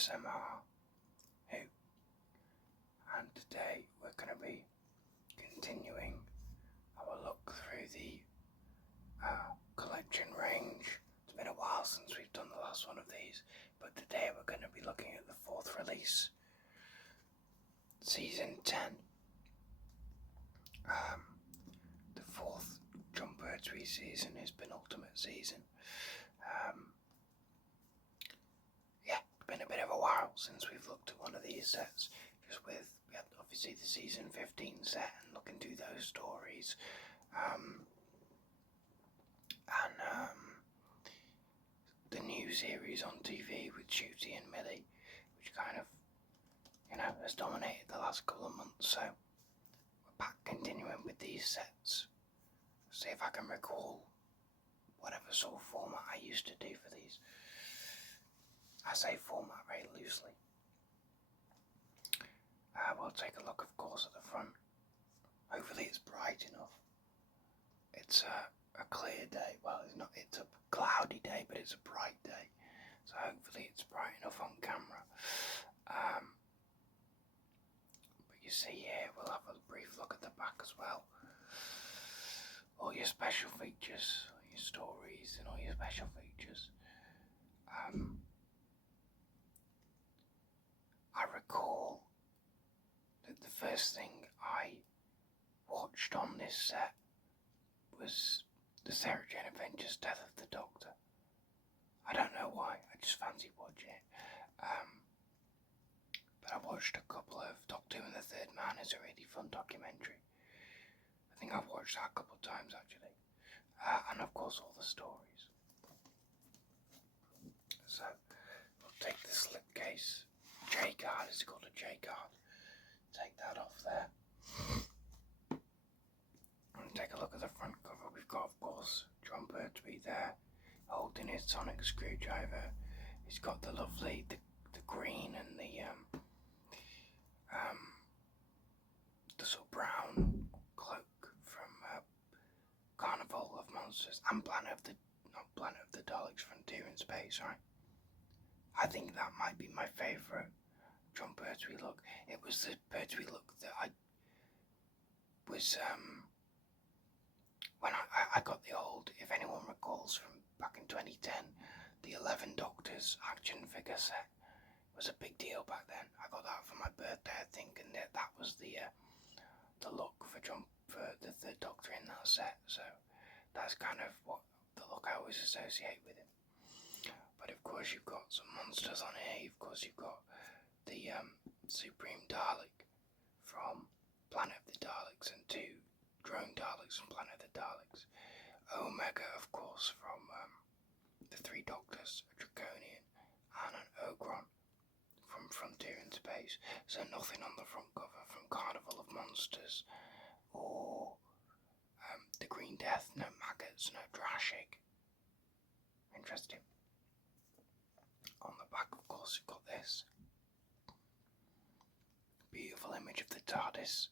ASMR Who, and today we're going to be continuing our look through the collection range. It's been a while since we've done the last one of these, but today we're going to be looking at the fourth release, Season 10. The fourth John Pertwee season, his penultimate season. It's been a bit of a while since we've looked at one of these sets. We had obviously the season 15 set and looking through those stories. The new series on TV with Shooty and Millie, which kind of, has dominated the last couple of months. So we're back continuing with these sets. See if I can recall whatever sort of format I used to do for these. I say format very loosely. We'll take a look, of course, at the front. Hopefully it's bright enough. It's a clear day. Well, it's not. It's a cloudy day, but it's a bright day. So hopefully it's bright enough on camera. But you see here, we'll have a brief look at the back as well. All your special features, all your stories, and all your special features. I recall that the first thing I watched on this set was the Sarah Jane Adventures Death of the Doctor. I don't know why, I just fancied watching it. But I watched a couple of Doctor Who and the Third Man. It's a really fun documentary. I think I've watched that a couple of times actually. And of course all the stories. So, we'll take the slipcase. J-card, it's called a J-card. Take that off there. And take a look at the front cover. We've got, of course, John Pertwee there, holding his sonic screwdriver. He's got the lovely, the green and the sort of brown cloak from Carnival of Monsters and Planet of the Daleks, Frontier in Space, right? I think that might be my favourite John Pertwee look. It was the Pertwee look that I was, when I got the old, if anyone recalls from back in 2010, the 11 Doctors action figure set was a big deal back then. I got that for my birthday, I think, and that was the look for the third Doctor in that set. So that's kind of what the look I always associate with him. But of course you've got some monsters on here. Of course you've got the Supreme Dalek from Planet of the Daleks and two drone Daleks from Planet of the Daleks. Omega, of course, from the Three Doctors, a Draconian, and an Ogron from Frontier in Space. So nothing on the front cover from Carnival of Monsters or the Green Death. No maggots, no Drashig. Interesting. On the back, of course, you've got this beautiful image of the TARDIS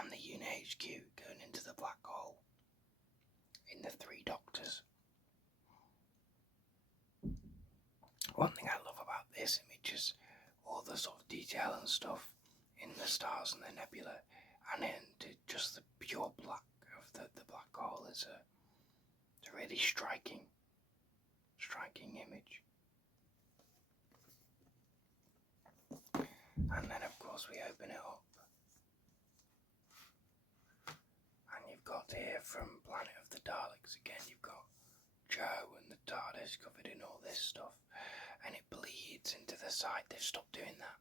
and the Unit HQ going into the black hole in the Three Doctors. One thing I love about this image is all the sort of detail and stuff in the stars and the nebula, and into just the pure black of the black hole is a really striking image. And then of course we open it up, and you've got here from Planet of the Daleks again, you've got Joe and the TARDIS covered in all this stuff, and it bleeds into the side. They've stopped doing that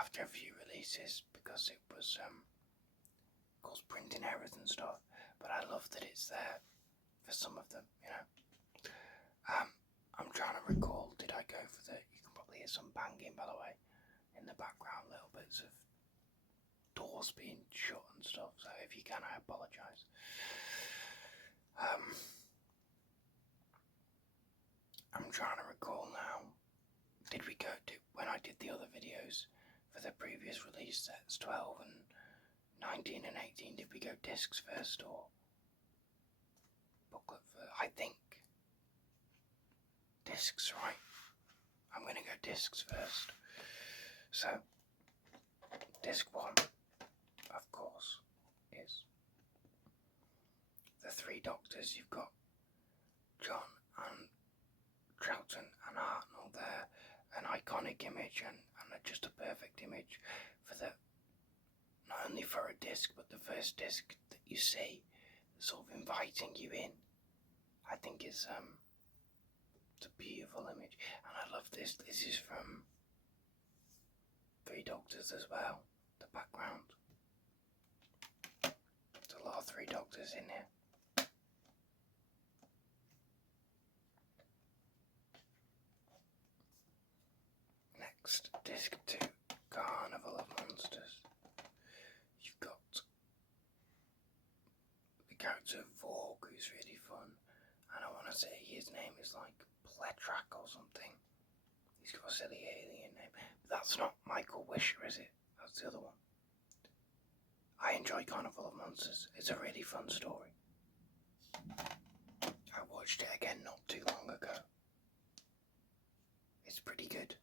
after a few releases because it was caused printing errors and stuff, but I love that it's there for some of them, I'm trying to recall, did I go for you can probably hear some banging by the way in the background, little bits of doors being shut and stuff, so if you can, I apologise. I'm trying to recall now, when I did the other videos for the previous release sets, 12 and 19 and 18, did we go discs first or booklet first? I think discs, right? I'm going to go discs first. So, disc 1, of course, is the Three Doctors. You've got John and Troughton and Hartnell there, an iconic image and just a perfect image for not only for a disc, but the first disc that you see, sort of inviting you in. I think it's a beautiful image, and I love this. This is from Three Doctors as well, the background. There's a lot of Three Doctors in here. Next, disc 2, Carnival of Monsters. You've got the character Vorg, who's really fun, and I want to say his name is like Pletrak or something. He's got a silly alien name, but that's not Michael Wisher, is it? That's the other one. I enjoy Carnival of Monsters. It's a really fun story. I watched it again not too long ago. It's pretty good.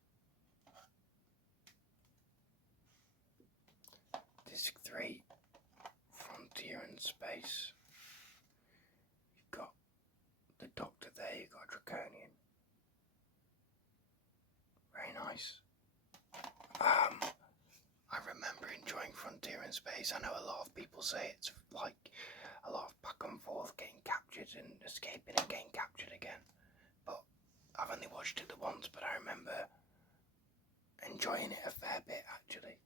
Disc 3, Frontier in Space. You've got the Doctor there, you've got Draconian. Very nice. I remember enjoying Frontier in Space. I know a lot of people say it's like a lot of back and forth, getting captured and escaping and getting captured again. But I've only watched it the once, but I remember enjoying it a fair bit actually.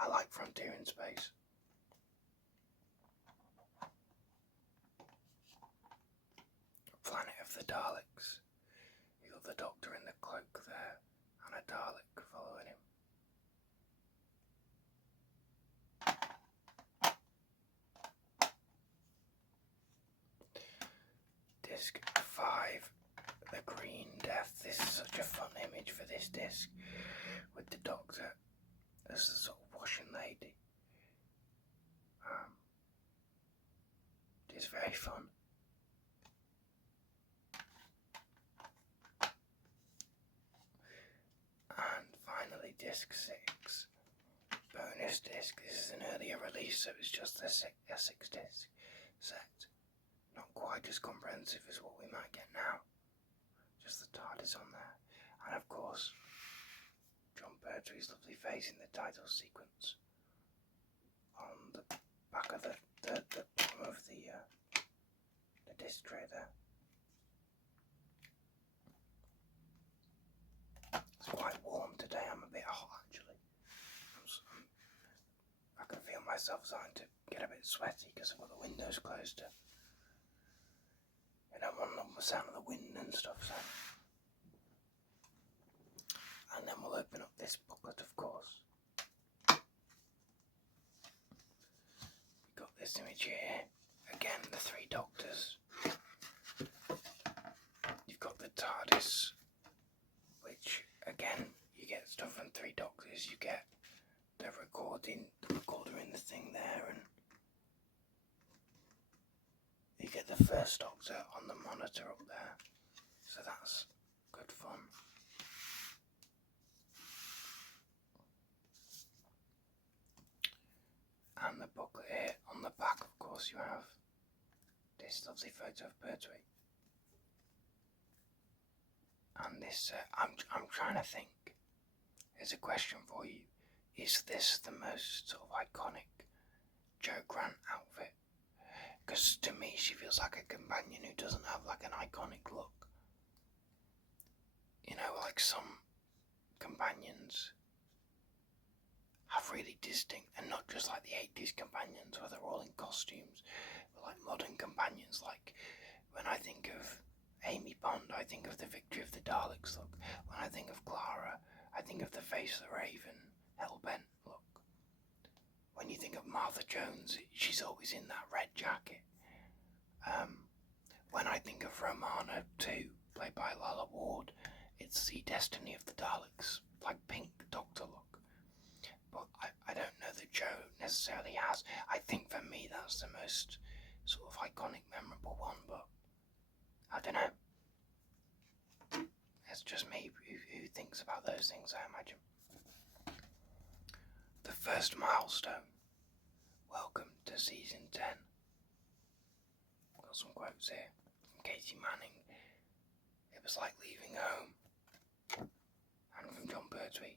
I like Frontier in Space. Planet of the Daleks. You got the Doctor in the cloak there, and a Dalek following him. Disc 5, The Green Death. This is such a fun image for this disc, with the Doctor as the sort of washing lady. It's very fun. And finally, disc 6, bonus disc. This is an earlier release, so it's just a 6-disc set. Not quite as comprehensive as what we might get now. Just the TARDIS on there, and of course, John Pertwee's lovely face in the title sequence on the back of the bottom of the disc tray there. It's quite warm today. I'm a bit hot actually. I can feel myself starting to get a bit sweaty because I've got the windows closed. I don't want the sound of the wind and stuff. So. And then we'll open up this booklet, of course. We've got this image here. Again, the Three Doctors. You've got the TARDIS, which, again, you get stuff from Three Doctors. You get the recorder in the thing there, and you get the first Doctor on the monitor up there. So that's good fun. And the booklet here, on the back of course you have this lovely photo of Pertwee. And this, I'm trying to think, here's a question for you. Is this the most sort of iconic Jo Grant outfit? Because to me she feels like a companion who doesn't have like an iconic look. You know, like some companions have really distinct, and not just like the 80s companions where they're all in costumes, but like modern companions. Like when I think of Amy Pond, I think of the Victory of the Daleks look. When I think of Clara, I think of the Face of the Raven, Hellbent look. When you think of Martha Jones, she's always in that red jacket. When I think of Romana 2, played by Lalla Ward, it's the Destiny of the Daleks, like pink Doctor look. But I don't know that Jo necessarily has. I think for me that's the most sort of iconic, memorable one, but I don't know. It's just me who thinks thinks about those things, I imagine. The first milestone. Welcome to season 10. Got some quotes here from Katie Manning. It was like leaving home. And from John Pertwee.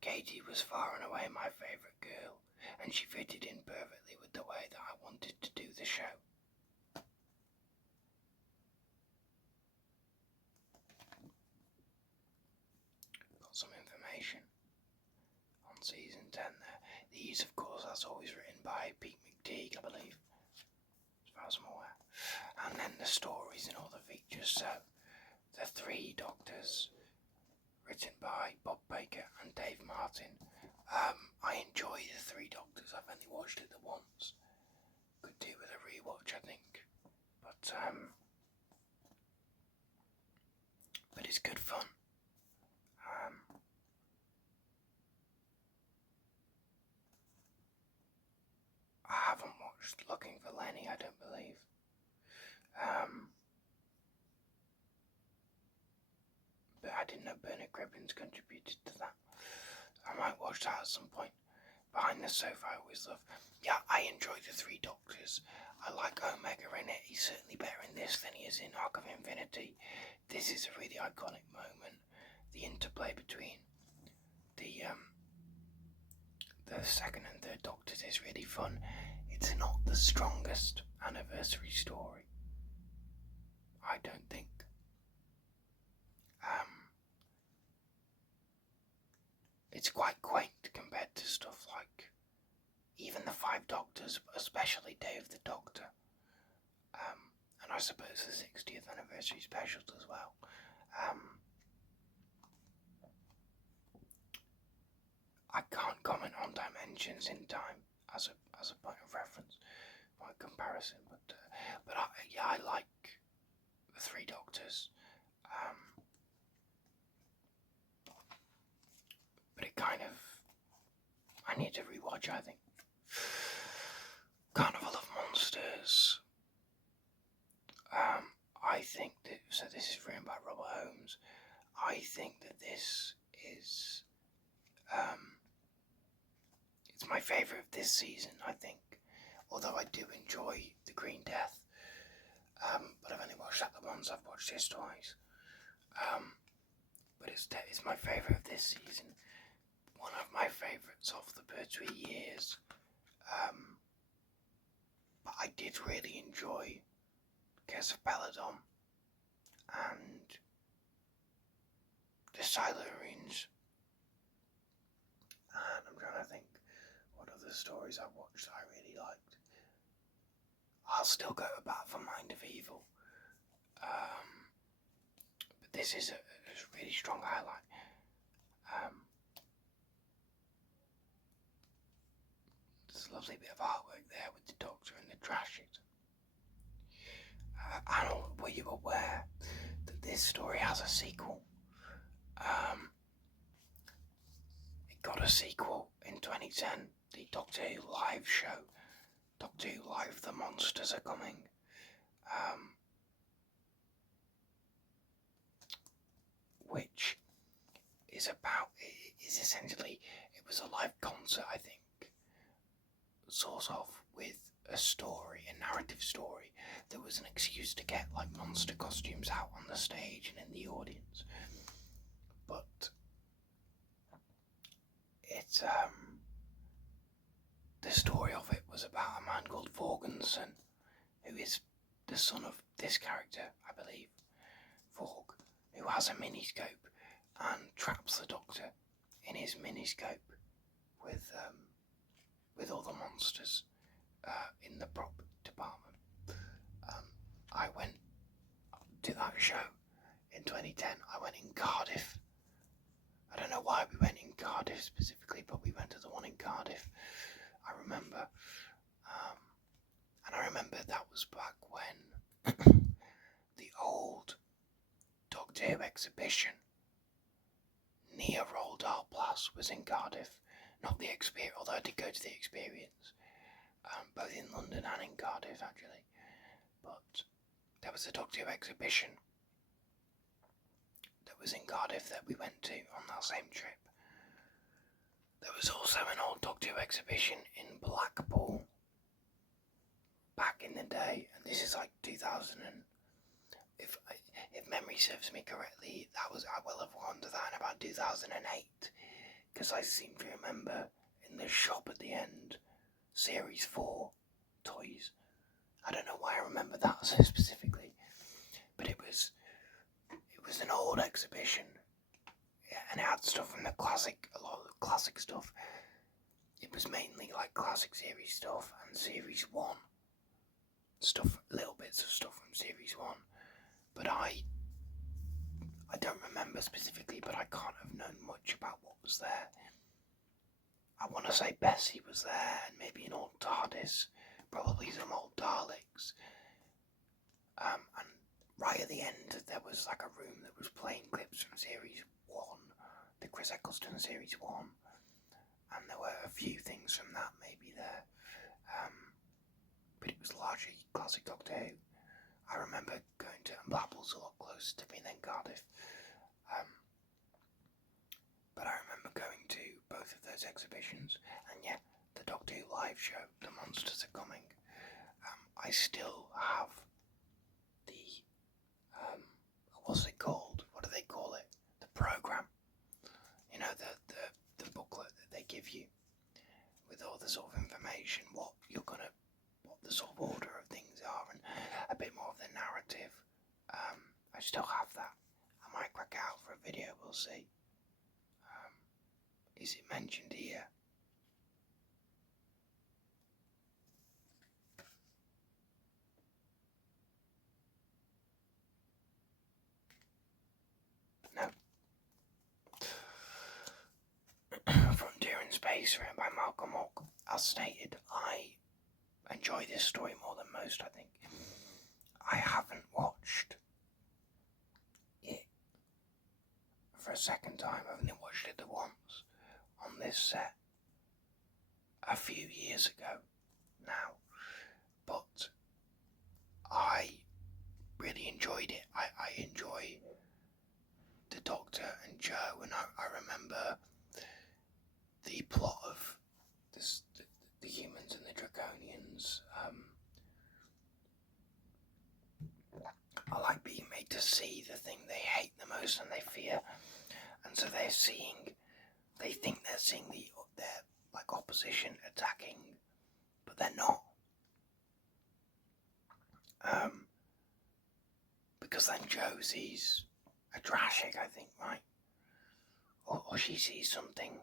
Katie was far and away my favourite girl, and she fitted in perfectly with the way that I wanted to do the show. Got some information on season 10 there. These, of course, that's always written by Pete McTeague, I believe, as far as I'm aware. And then the stories and all the features. So, the Three Doctors, written by Bob Baker and Dave Martin. I enjoy the Three Doctors. I've only watched it the once. Could do with a rewatch, I think. But it's good fun. I haven't watched Looking for Lenny, I don't believe. But I didn't know Bernard Cribbins contributed to that. I might watch that at some point. Behind the Sofa I always love. Yeah, I enjoy the Three Doctors. I like Omega in it. He's certainly better in this than he is in Arc of Infinity. This is a really iconic moment. The interplay between the second and third Doctors is really fun. It's not the strongest anniversary story, I don't think. It's quite quaint compared to stuff like even the Five Doctors, but especially Day of the Doctor. And I suppose the 60th anniversary specials as well. I can't comment on dimensions in time as a point of reference, by comparison, but I like the Three Doctors. But it kind of, I need to rewatch, I think. Carnival of Monsters. I think that, so this is written by Robert Holmes. I think that this is, it's my favourite of this season, I think. Although I do enjoy The Green Death. But I've only watched that the once. I've watched this twice. But it's my favourite of this season. One of my favourites of the Pertwee years. But I did really enjoy Curse of Peladon and The Silurines. And I'm trying to think what other stories I watched that I really liked. I'll still go about for Mind of Evil. But this is a really strong highlight. There's a lovely bit of artwork there with the Doctor and the trash it. And were you aware that this story has a sequel? It got a sequel in 2010, the Doctor Who live show. Doctor Who Live, The Monsters Are Coming. Which is essentially, it was a live concert, I think, sort of, with a story, a narrative story. There was an excuse to get like monster costumes out on the stage and in the audience. But it's the story of it was about a man called Vorgenson, who is the son of this character, I believe, Vorg, who has a miniscope and traps the Doctor in his miniscope with all the monsters in the prop department. I went to that show in 2010. I went in Cardiff. I don't know why we went in Cardiff specifically, but we went to the one in Cardiff, I remember. And I remember that was back when the old Doctor Who exhibition near Roald Dahl Place was in Cardiff. Not the experience, although I did go to the experience, both in London and in Cardiff actually. But there was a Doctor Who exhibition that was in Cardiff that we went to on that same trip. There was also an old Doctor Who exhibition in Blackpool back in the day, and this is like 2000. If memory serves me correctly, I will have gone to that in about 2008, because I seem to remember in the shop at the end, Series 4 toys. I don't know why I remember that so specifically, but it was an old exhibition, yeah, and it had stuff from the classic, a lot of the classic stuff. It was mainly like classic series stuff and Series 1 stuff, little bits of stuff from Series 1, but I don't remember specifically, but I can't have known much about what was there. I want to say Bessie was there, and maybe an old TARDIS, probably some old Daleks. And right at the end, there was like a room that was playing clips from Series 1, the Chris Eccleston Series 1, and there were a few things from that maybe there. But it was largely classic Doctor Who. I remember going to, and Blackpool's a lot closer to me than Cardiff. But I remember going to both of those exhibitions, and yeah, the Doctor Who live show, The Monsters Are Coming. I still have the, what's it called? What do they call it? The programme. You know, the booklet that they give you with all the sort of information, what the sort of order of things are, and a bit more of the narrative. I still have that. I might crack it out for a video, we'll see. Is it mentioned here? No. Frontier in Space, written by Malcolm Hawke. As stated, I enjoy this story more than most, I think. I haven't watched it for a second time. I've only watched it the once on this set a few years ago now, but I really enjoyed it. I enjoy the Doctor and Joe, and I remember the plot of this, the humans and the Draconians. I like being made to see the thing they hate the most and they fear, and so they think they're seeing their like opposition attacking, but they're not. Because then Joe sees a Drashig, I think, right? Or she sees something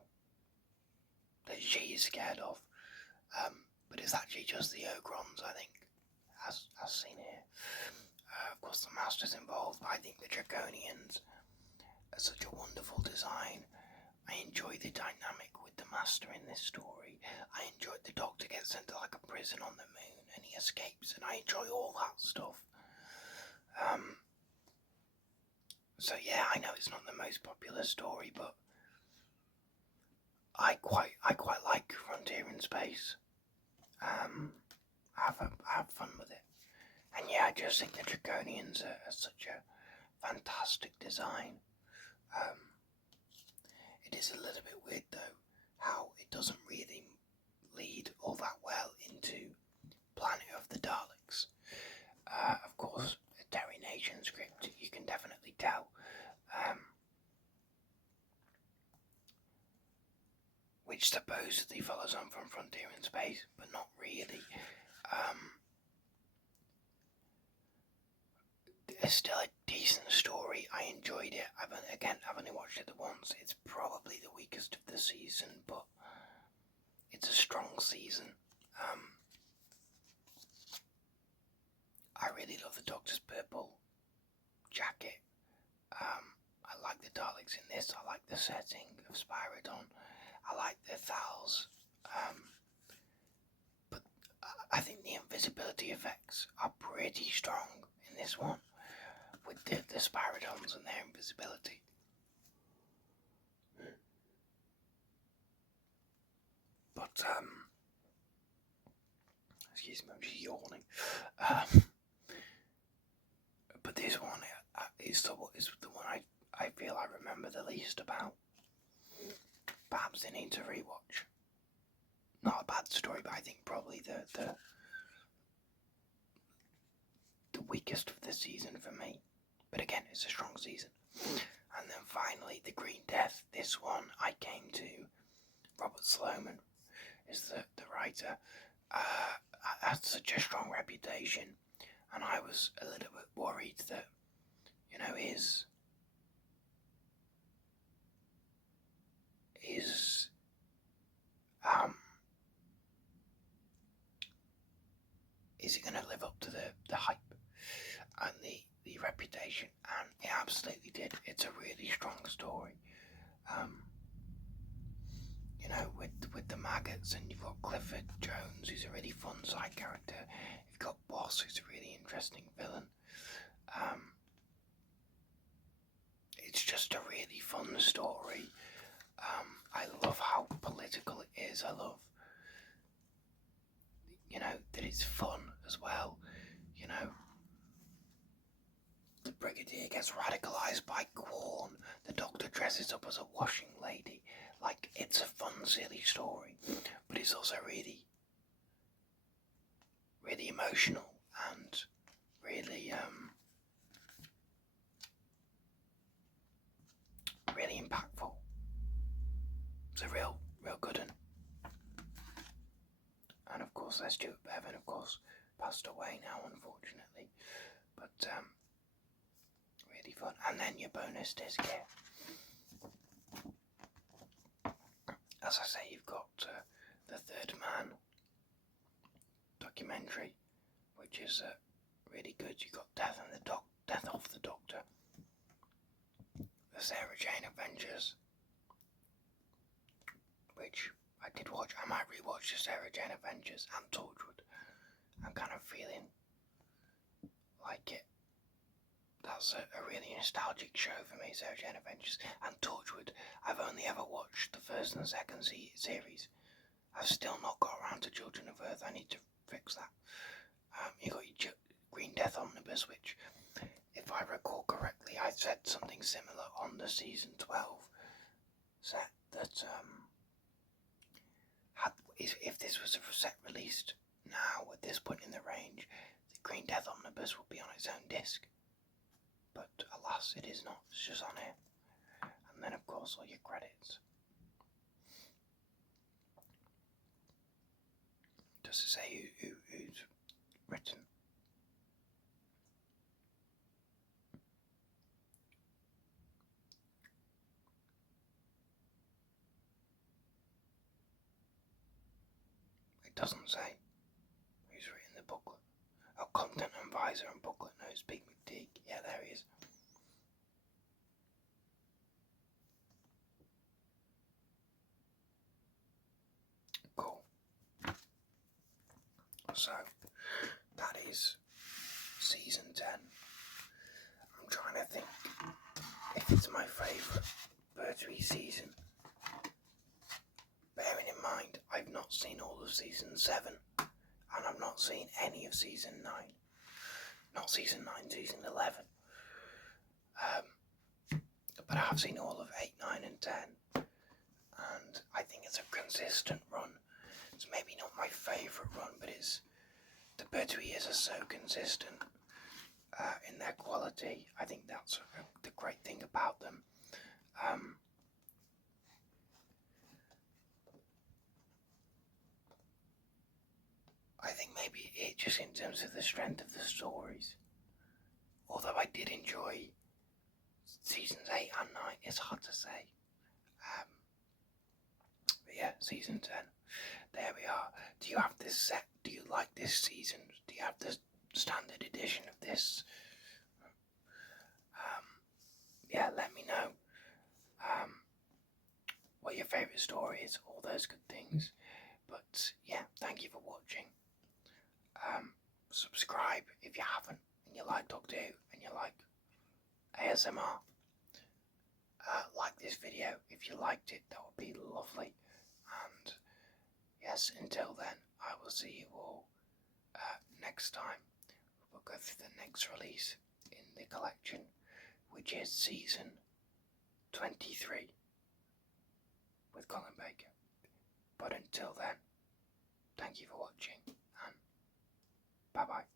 that she is scared of. But it's actually just the Ogrons, I think, as seen here. Of course, the Master's involved, but I think the Draconians are such a wonderful design. I enjoy the dynamic with the Master in this story. I enjoy the Doctor gets sent to like a prison on the moon and he escapes, and I enjoy all that stuff. So yeah, I know it's not the most popular story, but I quite like Frontier in Space. I have fun with it, and yeah, I just think the Draconians are such a fantastic design. It is a little bit weird though how it doesn't really lead all that well into Planet of the Daleks. Of course, a Terry Nation script, you can definitely tell. Which supposedly follows on from Frontier in Space, but not really. It's still a decent story. I enjoyed it. I've only watched it the once. It's probably the weakest of the season, but it's a strong season. I really love the Doctor's purple jacket. I like the Daleks in this. I like the setting of Spyridon. I like the Thals. But I think the invisibility effects are pretty strong in this one, with the Spyridons and their invisibility. But excuse me, I'm just yawning. But this one is the one I I feel I remember the least about. Perhaps they need to rewatch. Not a bad story, but I think probably the weakest of the season for me. But again, it's a strong season. And then finally, The Green Death. This one I came to. Robert Sloman is the writer. Has such a strong reputation, and I was a little bit worried that, his is it going to live up to the hype and the reputation? And it absolutely did. It's a really strong story. With the maggots, and you've got Clifford Jones, who's a really fun side character. You've got Boss, who's a really interesting villain. It's just a really fun story. I love how political it is. I love, that it's fun as well. The Brigadier gets radicalised by Quorn. The Doctor dresses up as a washing lady. Like, it's a fun, silly story, but it's also really, really emotional and really, really impactful. It's a real good one. And of course, there's Stuart Bevan, of course, passed away now, unfortunately, but really fun. And then your bonus disc here. As I say, you've got The Third Man documentary, which is really good. You've got Death of the Doctor, the Sarah Jane Adventures, which I did watch. I might rewatch the Sarah Jane Adventures and Torchwood. I'm kind of feeling like it. That's a really nostalgic show for me, Sarah Jane Adventures. And Torchwood, I've only ever watched the first and the second series. I've still not got around to Children of Earth. I need to fix that. You got your Green Death Omnibus, which, if I recall correctly, I said something similar on the season 12 set that if this was a set released now at this point in the range, the Green Death Omnibus would be on its own disc. But alas, it is not. It's just on here. And then, of course, all your credits. Does it say who's written? It doesn't say who's written the booklet. Oh, content advisor and booklet notes, Big McTeague. Yeah, there he is. Cool. So, that is season 10. I'm trying to think if it's my favourite Birdsby season. Bearing in mind, I've not seen all of season 7, and I've not seen any of season 9. Not season 9, season 11. But I have seen all of 8, 9 and 10. And I think it's a consistent run. It's maybe not my favourite run, but the Birdsby years are so consistent in their quality. I think that's the great thing about them. I think maybe it just in terms of the strength of the stories. Although I did enjoy seasons 8 and 9, it's hard to say. But yeah, season 10. There we are. Do you have this set? Do you like this season? Do you have the standard edition of this? Yeah, let me know what your favourite story is, all those good things. But yeah, thank you for watching. Subscribe if you haven't, and you like Doctor Who, and you like ASMR. Like this video if you liked it, that would be lovely. And yes, until then, I will see you all next time. We'll go through the next release in the collection, which is season 23 with Colin Baker. But until then, thank you for watching, and bye bye.